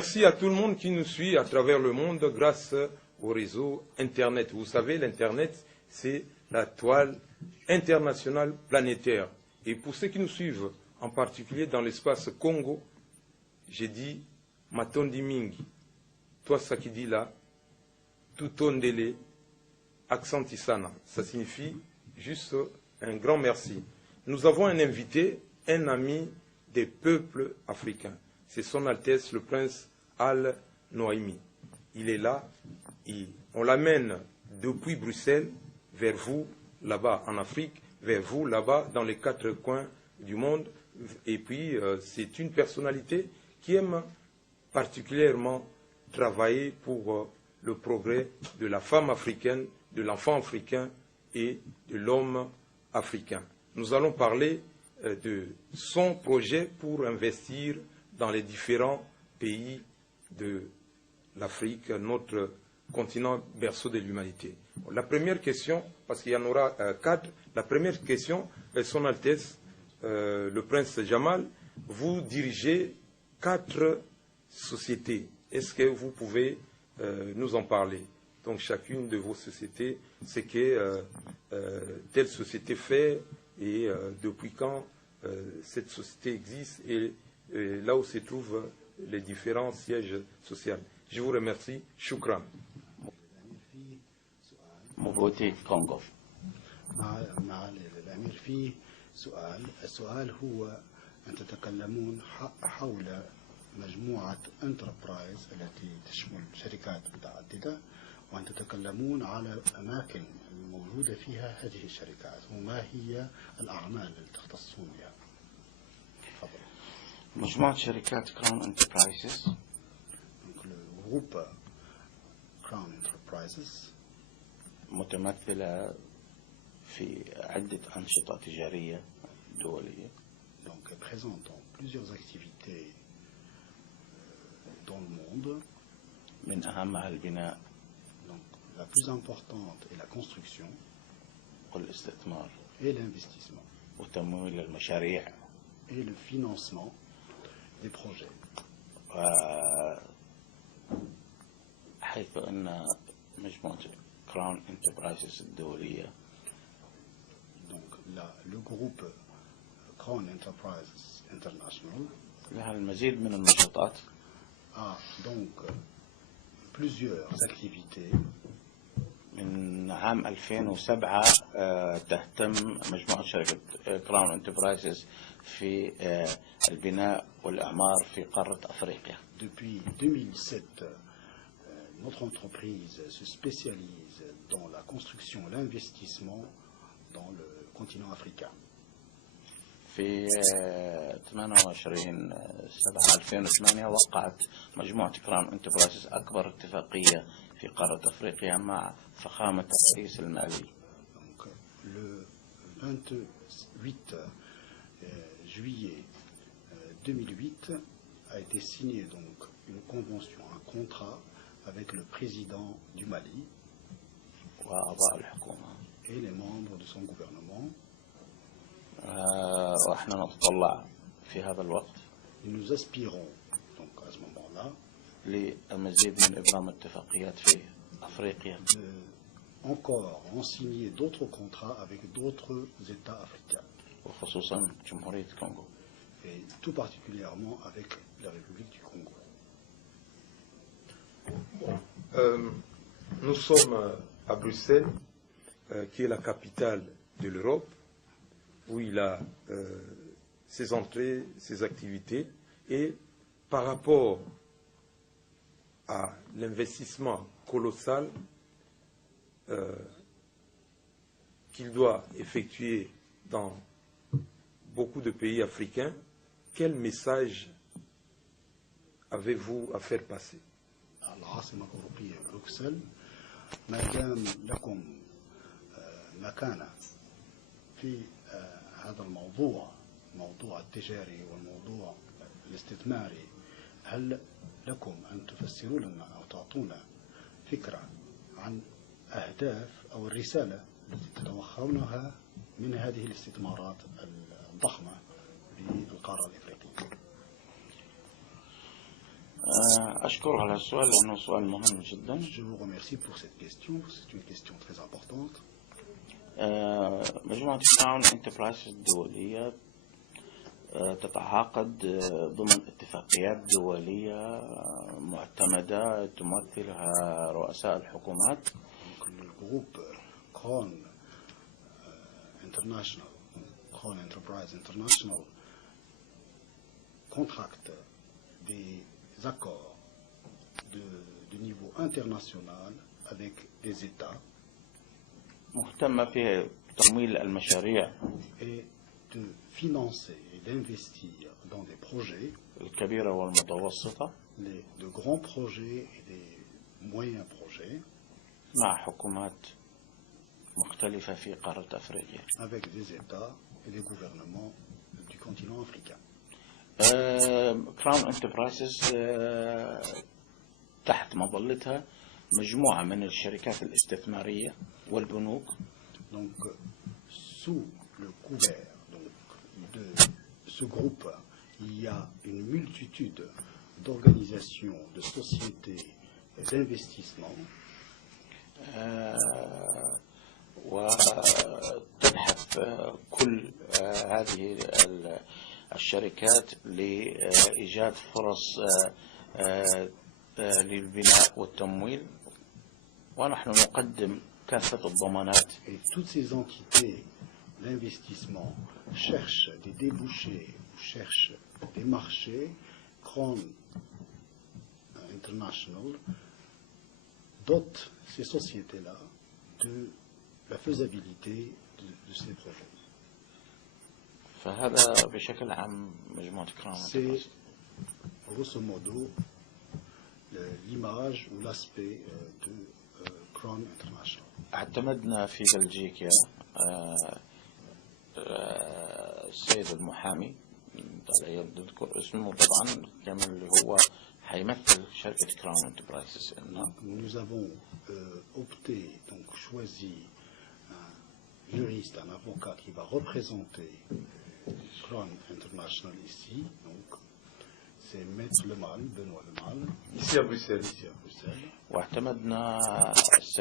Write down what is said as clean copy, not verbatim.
merci à tout le monde qui nous suit à travers le monde grâce au réseau Internet. Vous savez, l'Internet, c'est la toile internationale planétaire. Et pour ceux qui nous suivent, en particulier dans l'espace Congo, j'ai dit Matondi Mingi, toi ça qui dit là, Tutondele, accent Isana. Ça signifie juste un grand merci. Nous avons un invité, un ami des peuples africains. C'est son Altesse le Prince Al-Noaimi. Il est là, on l'amène depuis Bruxelles vers vous, là-bas en Afrique, vers vous, là-bas, dans les 4 coins du monde. Et puis, c'est une personnalité qui aime particulièrement travailler pour le progrès de la femme africaine, de l'enfant africain et de l'homme africain. Nous allons parler de son projet pour investir dans les différents pays de l'Afrique, notre continent berceau de l'humanité. La première question, parce qu'il y en aura 4, la première question, Son Altesse, le Prince Jamal, vous dirigez 4 sociétés. Est-ce que vous pouvez nous en parler? Donc chacune de vos sociétés, c'est que telle société fait et depuis quand cette société existe et là où se trouvent les différents sièges sociaux. Je vous remercie. Shukran. مبوتي كونغو. معالي الأمير في السؤال هو أن تتكلمون حول مجموعة انتربرايز التي تشمل شركات متعددة وأن تتكلمون على الأماكن الموجودة فيها هذه الشركات وما هي الأعمال التي تختصون بها. تفضل. مجموعة شركات كراون انتربرايزز. الجروب كراون انتربرايزز متمثلة في عدة أنشطة تجارية دولية. Donc présente dans plusieurs activités dans le monde. من أهمها البناء. Donc la plus importante est la construction. والاستثمار. Et l'investissement. وتمويل المشاريع. Et le financement des projets. حيث أن مجموعة كراون انتربرايزز الدولية. Donc le groupe Crown Enterprises International لها المزيد من النشاطات. A donc plusieurs activités. من عام 2007 تهتم مجموعة شركة كراون انتربرايزز في البناء والإعمار في قارة أفريقيا. Depuis 2007, notre entreprise se spécialise dans la construction et l'investissement dans le continent africain. في 28/7/2008 وقعت مجموعة كراون انتربرايزز أكبر اتفاقية في قارة أفريقيا مع فخامة الرئيس المالي. Donc, le 28 juillet 2008 a été signé donc une convention, un contrat avec le président du Mali وأعضاء الحكومة et les membres de son gouvernement. وإحنا نتطلع في هذا الوقت. Nous aspirons donc à ce moment-là لمزيد من إبرام اتفاقيات في أفريقيا. Encore en signer d'autres contrats avec d'autres États africains. وخصوصا جمهورية كونغو. Et tout particulièrement avec la République du Congo. Nous sommes à Bruxelles, qui est la capitale de l'Europe, où il a ses entrées, ses activités, et par rapport à l'investissement colossal qu'il doit effectuer dans beaucoup de pays africains, quel message avez-vous à faire passer? العاصمة الأوروبية بروكسل، ما دام لكم مكانة في هذا الموضوع، الموضوع التجاري والموضوع الاستثماري، هل لكم أن تفسروا لنا أو تعطونا فكرة عن أهداف أو الرسالة التي تتوخونها من هذه الاستثمارات الضخمة بالقارة الإفريقية؟ أشكر على السؤال لأنه سؤال مهم جدا. Je vous remercie pour cette question, c'est une question très importante. مجموعة كراون انتربرايزز الدولية تتعاقد ضمن اتفاقيات دولية معتمدة تمثلها رؤساء الحكومات. Le groupe Crown International, Crown Enterprise International, contracte des accords de niveau international avec des États مهتمة في تمويل المشاريع et de financer et d'investir dans des projets, الكبيرة والمتوسطة de grands projets et des moyens projets مع حكومات مختلفة في قارة أفريقيا. avec des États et des gouvernements du continent africain. كراون انتربرايزز تحت مظلتها مجموعة من الشركات الاستثمارية والبنوك. Donc, sous le couvert de ce groupe, il y a une multitude d'organisations, de sociétés d'investissement. وتبحث كل هذه الشركات لإيجاد فرص للبناء والتمويل، ونحن نقدم كافة الضمانات. Et toutes ces entités d'investissement cherchent des débouchés, cherchent des marchés. Crown International dote ces sociétés-là de la faisabilité de ces projets. فهذا بشكل عام مجموعة كراون. C'est grosso modo l'image ou l'aspect de Crown International. اعتمدنا في بلجيكا السيد المحامي لا يذكر اسمه طبعا كمان اللي هو حيمثل شركة كراون انتربرايزز. Nous avons opté, donc choisi un juriste, un avocat qui va représenter Crown International ici. Donc c'est Maître Lemal, Benoît Lemal. Ici à Bruxelles. Ici à Bruxelles. واعتمدنا